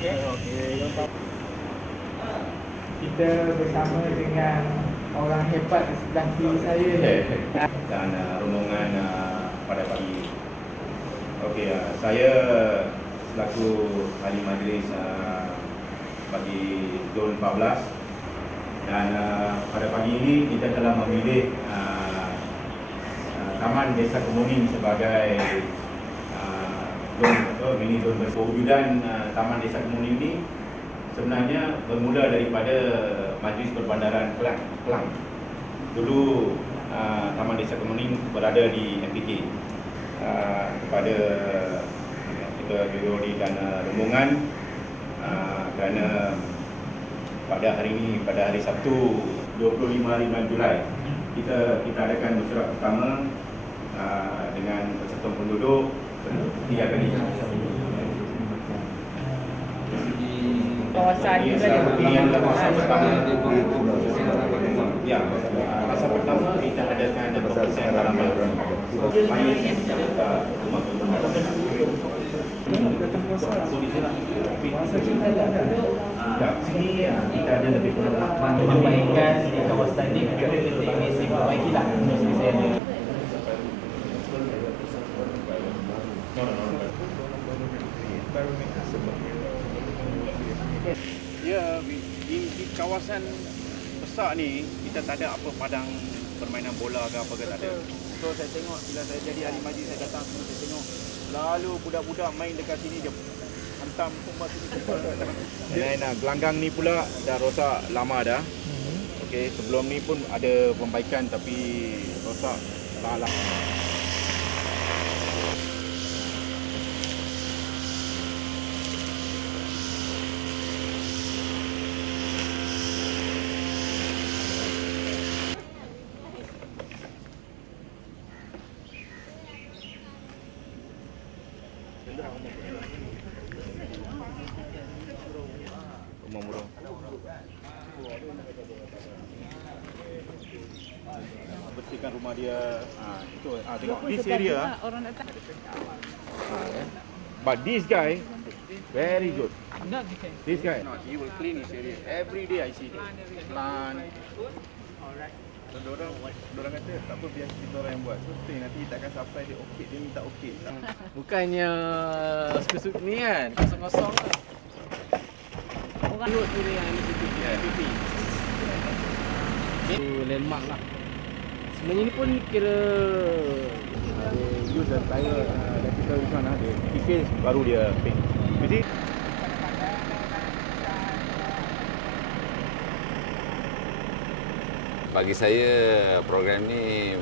Okey. Kita bersama dengan orang hebat di sebelah kiri saya ni. Dan rombongan pada pagi. Okey, saya selaku ahli majlis bagi Zon 14 dan pada pagi ini kita telah memilih Taman Desa Kemuning sebagai mini zon berwujudan. Taman Desa Kemuning ini sebenarnya bermula daripada Majlis Perbandaran Kelang. Dulu Taman Desa Kemuning berada di MPK. Kepada Ketua Jurori dan rombongan, kerana pada hari ini, pada hari Sabtu 25 Julai, kita adakan mesyuarat pertama dengan persatuan penduduk 3 kali. Kawasan ini adalah masa pertama. Ya, masa pertama kita adakan pemeriksaan halaman. Sini kita ada lebih kurang Perbaikan di kawasan ni kita ingin perbaikilah. Ya, di kawasan besar ni kita tak ada apa padang permainan bola ke apa ke, tak ada. So saya tengok bila saya jadi ahli majlis, saya datang sini, saya tengok lalu budak-budak main dekat sini, dia hantam kumpa sini. Dan gelanggang ni pula dah rosak lama dah. Okey, sebelum ni pun ada perbaikan tapi rosak taklah. Rumah murah. Bersihkan rumah dia. Itu tengok this area. Orang datang. But this guy very good. This guy, he will clean his area every day. I see plant. Dan orang kata tak apa, biar kita orang yang buat. So nanti takkan sampai dia okey, dia minta okey. Bukannya suka-suka ni kan, kosong-kosong kan. Orang duduk tu yang MPP. Itu landmark lah. Sebenarnya ni pun kira Ada use the tire dan kita usaha dia. Kikis baru dia paint. You see? Bagi saya program ni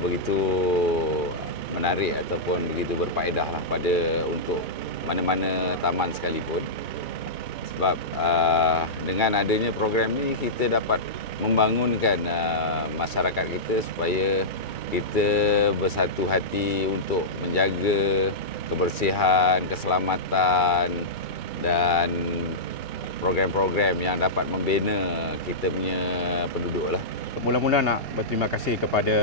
begitu menarik ataupun begitu berfaedah lah pada untuk mana-mana taman sekalipun. Sebab dengan adanya program ni kita dapat membangunkan masyarakat kita supaya kita bersatu hati untuk menjaga kebersihan, keselamatan dan program-program yang dapat membina kita punya penduduk lah. Mula-mula nak berterima kasih kepada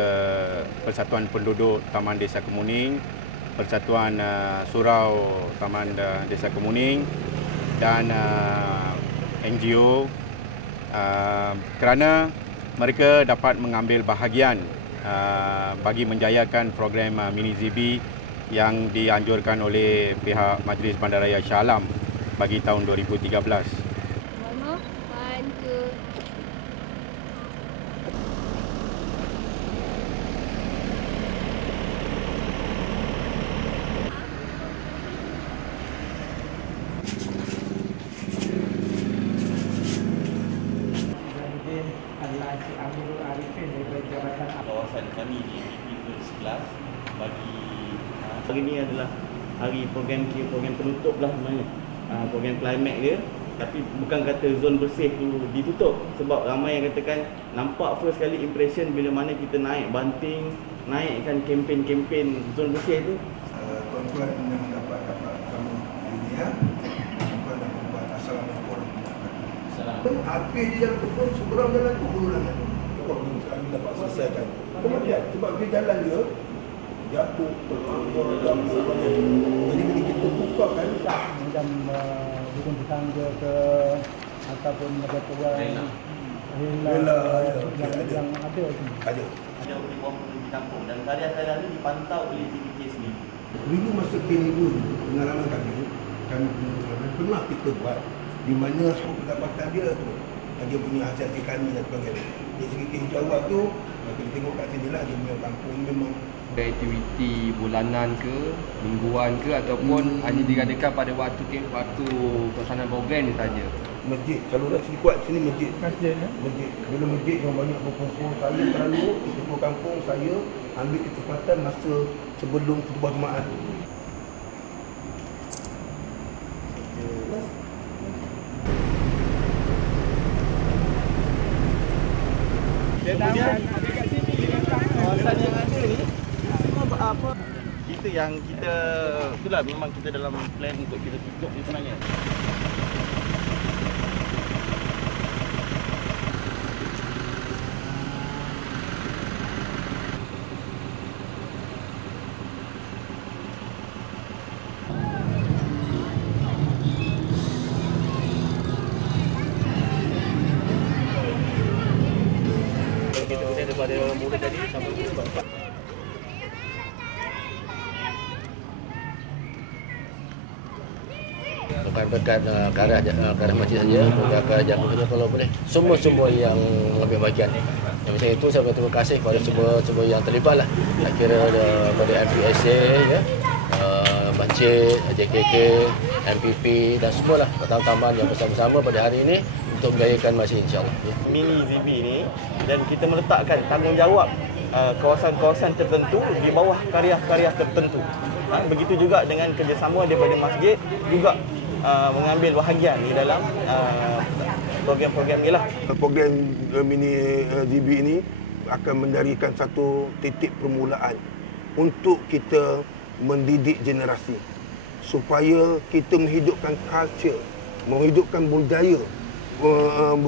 Persatuan Penduduk Taman Desa Kemuning, Persatuan Surau Taman Desa Kemuning dan NGO kerana mereka dapat mengambil bahagian bagi menjayakan program Mini ZB yang dianjurkan oleh pihak Majlis Bandaraya Shah Alam bagi tahun 2013. Kawasan kami di MPP 11 bagi hari ini adalah hari program penutup lah sebenarnya. Program klimak dia, tapi bukan kata zon bersih tu ditutup, sebab ramai yang katakan nampak first kali impression bila mana kita naik banting, naikkan kempen-kempen zon bersih tu. Tuan-tuan yang mendapat kamu dunia, tuan-tuan dan puan, Assalamualaikum warahmatullahi wabarakatuh. Api di jalan kebun, seberang jalan tu berulangan. Kami dapat selesaikan. Kemudian sebab dia jalan dia jatuh, terlampau, jadi bila kita bukakan Macam hukum tetangga ke ataupun negara Rela, yang ada tu. Ada. Ada di bawah di kampung dan karya-karya ini dipantau oleh JPK sendiri. Dulu masa PNU pengalaman kami pernah kita buat di mana semua pendapatan dia tu dia punya hasil kami dan sebagainya. Dari segi kehijauan tu kita tengok kat sini lah dia punya kampung memang aktiviti bulanan ke, mingguan ke ataupun hanya diadakan pada waktu pelaksanaan program ni saja. Masjid, kalau nak sini kuat sini masjid. Masjid ya. Masjid. Bila masjid yang banyak berkumpul, saya selalu ketua kampung saya ambil kesempatan masa sebelum khutbah Jumaat. Kemudian kawasan yang ada ni semua apa? Itu yang kita itulah memang kita dalam plan untuk kita tutup ni sebenarnya. Kita guna daripada mula tadi sampai ke sebab bukan berkat ke arah masjid saja, bukan ke arah jamu saja kalau boleh. Semua yang ambil bahagian. Yang macam itu saya berterima kasih kepada semua yang terlibat lah. Saya kira daripada MPSA, ya, masjid, JKK, MPP dan semualah taman-taman yang bersama-sama pada hari ini untuk menjayakan masjid insya-Allah. Ya. Mini ZB ni dan kita meletakkan tanggungjawab kawasan-kawasan tertentu di bawah karya-karya tertentu. Begitu juga dengan kerjasama daripada masjid juga mengambil bahagian di dalam program-program ni lah. Program mini ZB ini akan mendarikan satu titik permulaan untuk kita mendidik generasi supaya kita menghidupkan culture, menghidupkan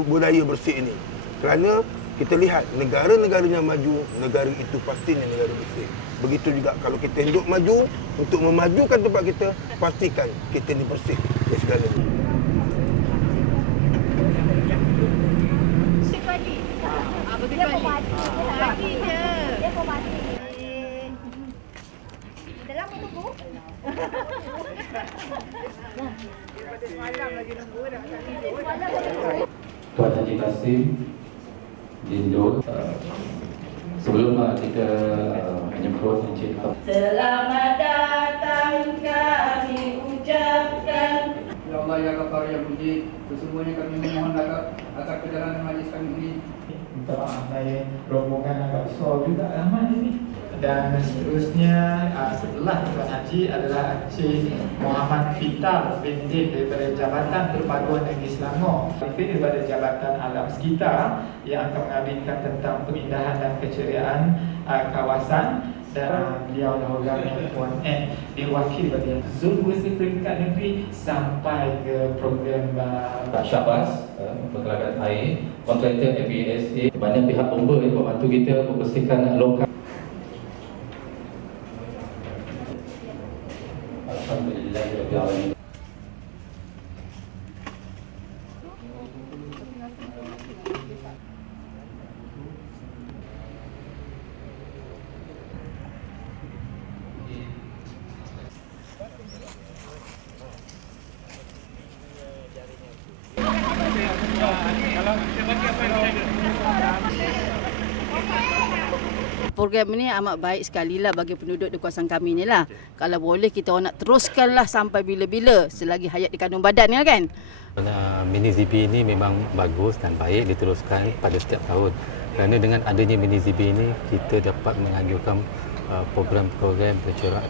budaya bersih ini. Kerana kita lihat negara-negara yang maju, negara itu pastinya negara bersih. Begitu juga kalau kita hidup maju, untuk memajukan tempat kita, pastikan kita ni bersih dari segala-galanya. Dia pemati je. Dia pemati. Dalam tunggu. Tuan Haji Kasim Dindo, sebelum kita menyemprot Encik Top. Selamat datang kami ucapkan. Ya Allah ya Ghaffar ya Mujib, sesungguhnya kami memohon agar perjalanan majlis kami ini. Minta maaf saya, rombongan agak besar juga ramai ini. Dan seterusnya setelah Tuan Haji adalah Encik Muhammad Fitar binti daripada Jabatan Perpaduan Negeri Selangor, daripada Jabatan Alam Sekitar yang akan mengabitkan tentang pemindahan dan keceriaan kawasan. Dan beliau adalah orang yang Puan N diwakil bagi zon bersih peringkat negeri sampai ke program Syabas, Pergerakan Air, kontraktor ABSA, di mana pihak pember yang membantu kita membersihkan lokasi. Alhamdulillahirrahmanirrahim. Program ini amat baik sekali lah bagi penduduk di kawasan kami ni lah. Kalau boleh kita nak teruskanlah sampai bila-bila selagi hayat di kandung badan ni kan. Mini ZB ini memang bagus dan baik diteruskan pada setiap tahun. Kerana dengan adanya Mini ZB ini kita dapat menganjurkan program-program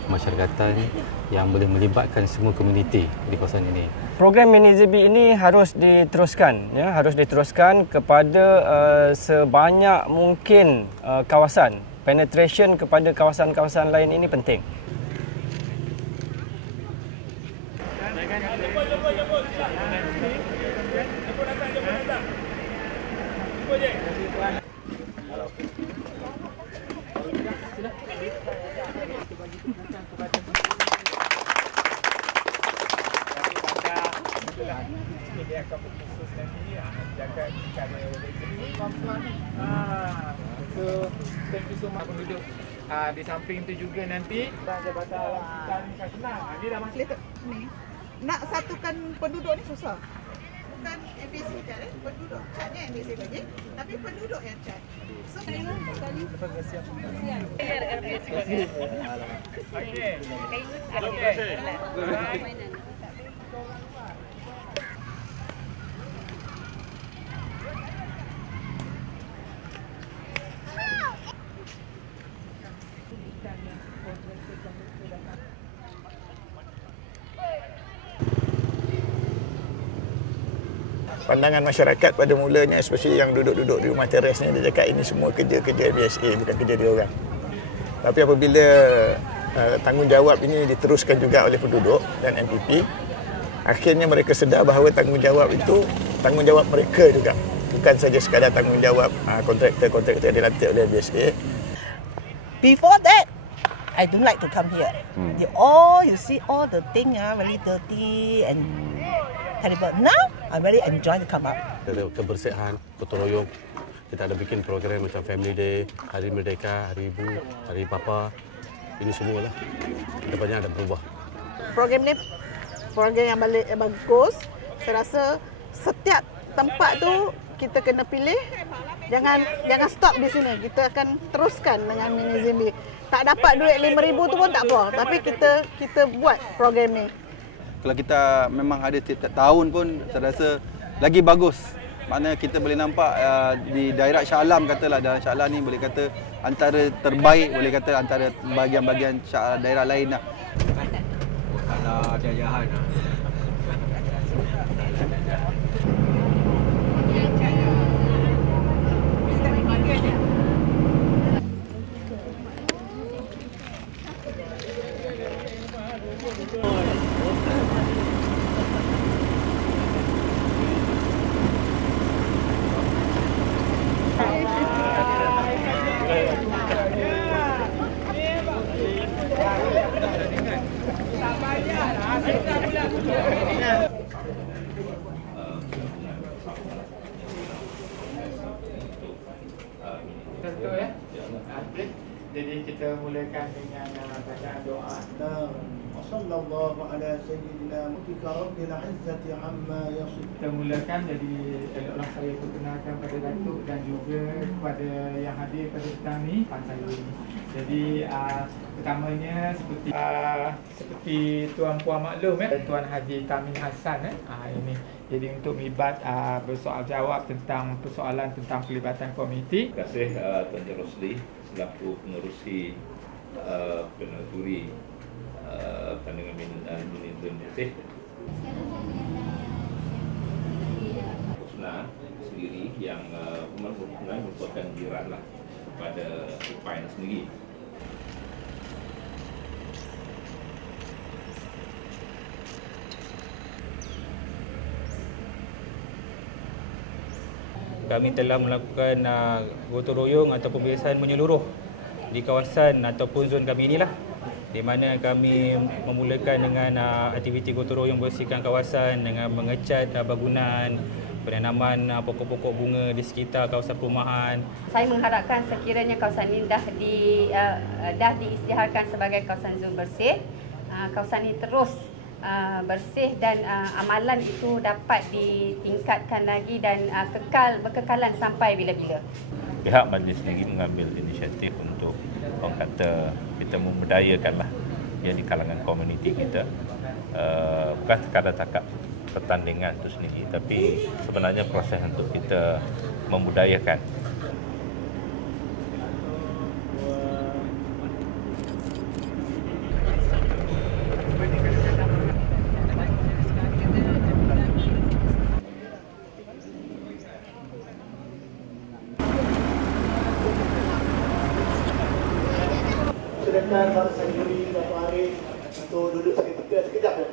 kemasyarakatan yang boleh melibatkan semua komuniti di kawasan ini. Program Mini ZB ini harus diteruskan, ya, harus diteruskan kepada sebanyak mungkin kawasan. Penetration kepada kawasan-kawasan lain ini penting. Ini akan berkhusus nanti jaga perkara rezeki. So thank you so much penduduk. Di samping tu juga nanti Jabatan Lanjutan Senang. Ini dah masuk ni. Nak satukan penduduk ni susah. Bukan MBC cat penduduk. Catnya MBC bagi, tapi penduduk yang cat. So kena sekali. Pandangan masyarakat pada mulanya, especially yang duduk-duduk di rumah teres ni, dia cakap ini semua kerja-kerja MBSA, bukan kerja dia orang. Tapi apabila tanggungjawab ini diteruskan juga oleh penduduk dan MPP, akhirnya mereka sedar bahawa tanggungjawab itu tanggungjawab mereka juga, bukan saja sekadar tanggungjawab kontraktor-kontraktor yang dilantik oleh MBSA. Before that, I don't like to come here. You see all the thing very dirty and terrible. Now, I very enjoy to come up. Kebersihan, gotong royong. Kita ada bikin program macam Family Day, Hari Merdeka, Hari Ibu, Hari Papa. Ini semua lah. Depannya ada berubah. Program ni program yang bagus. Saya rasa setiap tempat tu kita kena pilih. Jangan stop di sini. Kita akan teruskan dengan Mini Zimbi. Tak dapat duit 5,000 tu pun tak apa. Tapi kita buat program ni. Kalau kita memang ada setiap tahun pun saya rasa lagi bagus. Maknanya kita boleh nampak di daerah Shah Alam, katalah daerah Shah Alam ni boleh kata antara terbaik, boleh kata antara bahagian-bahagian daerah lain lah. Kalau jajahan Contoh ya. Jadi kita mulakan dengan bacaan doa. Sallallahu ala sayyidina mutika rabbil izzati amma yasif. Kita mulakan, jadi eloklah saya perkenalkan pada Datuk dan juga kepada yang hadir pada petang ni pantai ini. Jadi pertamanya seperti tuan puan maklum Tuan Haji Tamin Hassan ini. Jadi untuk mibat bersoal jawab tentang persoalan tentang pelibatan komuniti. Terima kasih Tuan Encik Rosli selaku pengerusi penaturi pandangan Mini Zimbi. Husna sendiri yang merupakan jiran lah kepada Ipain sendiri. Kami telah melakukan gotong royong atau pembiasaan menyeluruh di kawasan ataupun zon kami inilah, di mana kami memulakan dengan aktiviti gotong royong bersihkan kawasan dengan mengecat bangunan, penanaman pokok-pokok bunga di sekitar kawasan perumahan. Saya mengharapkan sekiranya kawasan ini dah diisytiharkan sebagai kawasan zon bersih, kawasan ini terus bersih dan amalan itu dapat ditingkatkan lagi dan berkekalan sampai bila-bila. Pihak majlis sendiri mengambil inisiatif untuk orang kata kita memberdayakanlah yang di kalangan komuniti kita, bukan sekadar cakap pertandingan itu sendiri, tapi sebenarnya proses untuk kita membudayakan. Silakan Bapak Sanjuri, Bapak Arif untuk duduk sekejap ya.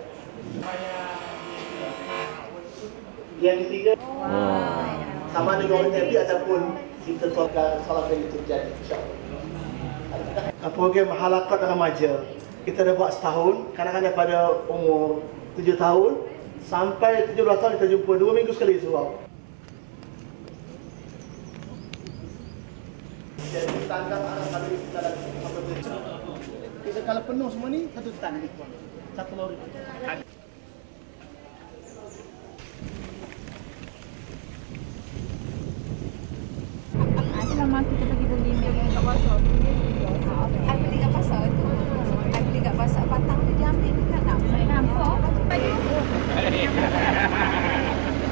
Yang ketiga, sama ada orang Nabi ataupun kita tuakan salah yang terjadi, insyaAllah. Program Halakat Remaja kita dah buat setahun, kadang-kadang pada umur 7 tahun Sampai 17 tahun kita jumpa 2 minggu sekali surau. Jadi kita anggap hari kita dah sampai tu. Kita kalau penuh semua ni 1 tan ni tuan. 1 lori. Lama kita pergi beli dia kat pasar. I beli kat pasar tu. I beli kat pasar batang dia diambil dekat nak. Saya nampak.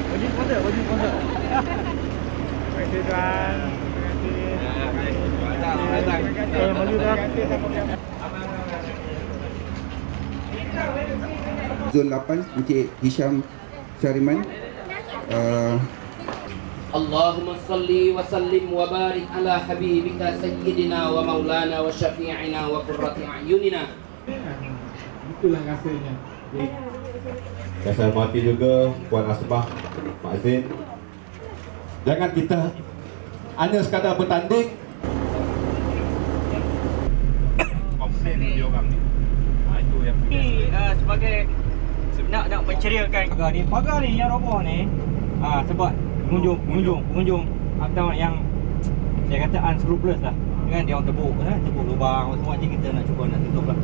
Wajib sponsor. Terima kasih tuan. Zon 8 Encik Hisham Syariman. Allahumma salli wa sallim wa barik ala habibika sayyidina wa maulana wa syafi'ina wa qurrati a'yunina. Itulah rasanya. Saya hormati juga Puan Asbah, Pak Zain. Jangan kita hanya sekadar bertanding. Komplain dia orang ni. Itu yang sebagai nak menceriakan pagar ni yang roboh ni sebab pengunjung atau yang saya kata unscrupulous lah kan, dia orang tebuk lubang semua je, kita nak cuba nak tutup lah.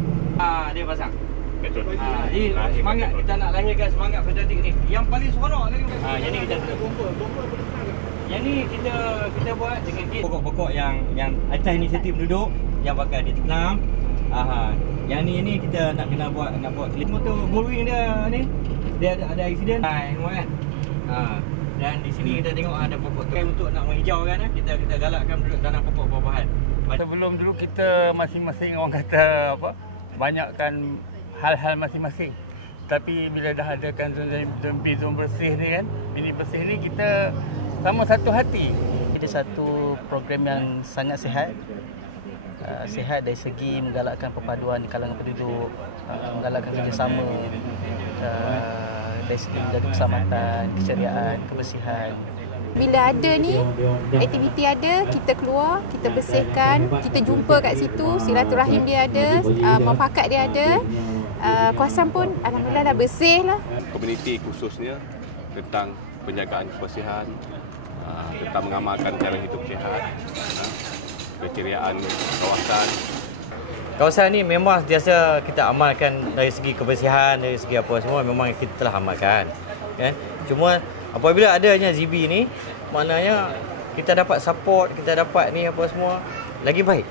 Dia pasang betul. Jadi semangat kita nak lahirkan semangat patriotik ni yang paling seronok lagi. Yang ni kita yang ni kita buat dengan pokok-pokok yang atas inisiatif penduduk yang bakal ditanam. Yang ni kita nak buat klip motor guling dia ni. Dia ada aksiden semua kan. Dan di sini kita tengok ada pokok tu untuk nak menghijaukan, kita galakkan penduduk tanam pokok buah-buahan. Sebelum dulu kita masing-masing orang kata apa, banyakkan hal-hal masing-masing. Tapi bila dah adakan zon bersih ni kan, mini bersih ni, kita sama satu hati. Ada satu program yang sangat sihat. Sihat dari segi menggalakkan perpaduan di kalangan penduduk, menggalakkan kerjasama, dari segi menjaga keselamatan, keceriaan, kebersihan. Bila ada ni, aktiviti ada, kita keluar, kita bersihkan, kita jumpa kat situ, silaturahim dia ada, mufakat dia ada. Kawasan pun alhamdulillah dah bersih lah. Komuniti khususnya tentang penjagaan kebersihan, tentang mengamalkan cara hidup sihat, keceriaan kawasan. Kawasan ni memang biasa kita amalkan dari segi kebersihan, dari segi apa semua memang kita telah amalkan, kan? Cuma apabila adanya ZB ni, maknanya kita dapat support, kita dapat ni apa semua lagi baik.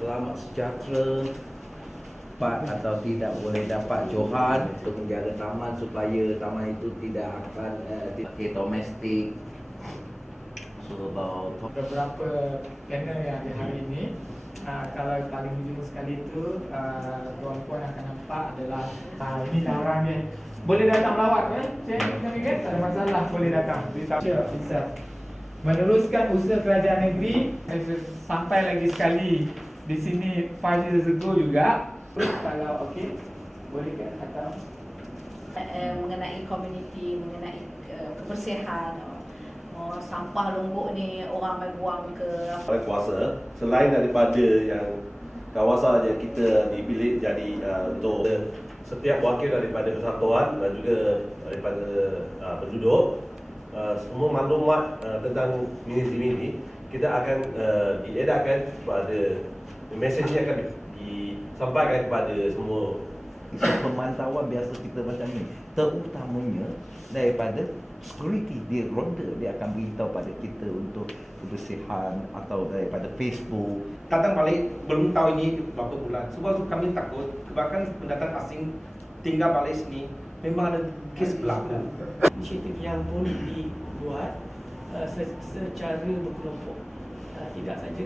Selamat sejahtera, dapat atau tidak boleh dapat johan untuk menjaga taman supaya taman itu tidak akan domestik. So about beberapa panel yang ada hari ini, kalau paling ujung sekali itu tuan-puan akan nampak adalah ini orang dia. Boleh datang melawat kan? Tak ada masalah, boleh datang. Bisa meneruskan usaha kerajaan negeri sampai lagi sekali di sini 5 years ago juga. Kalau okey, boleh ke atau mengenai komuniti, mengenai kebersihan, sampah lumbuk ni orang mai buang ke oleh kuasa, selain daripada yang kawasan yang kita dipilih jadi untuk setiap wakil daripada persatuan dan juga daripada penduduk, semua maklumat tentang mini kita akan diedarkan kepada mesej ini akan disampaikan kepada semua. Pemantauan biasa kita macam ni, terutamanya daripada security, dia ronda, dia akan beritahu pada kita untuk kebersihan atau daripada Facebook. Datang balik belum tahu ini berapa bulan, sebab kami takut bahkan pendatang asing tinggal balik sini memang ada kes berlaku. Inisiatif yang pun dibuat secara berkelompok, tidak saja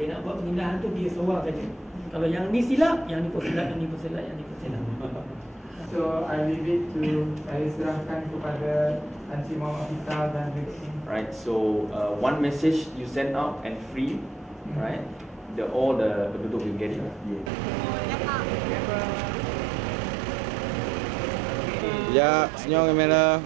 dia nak buat pemindahan tu dia seorang saja. Kalau yang ni silap, yang ni pun silap, yang ni pun silap, yang ni pun silap. So I leave it to, saya serahkan kepada Encik Muhammad Vital dan Ricky. Right, so one message you send out and free, right? All the penduduk will get it. Ya, senyum kamera.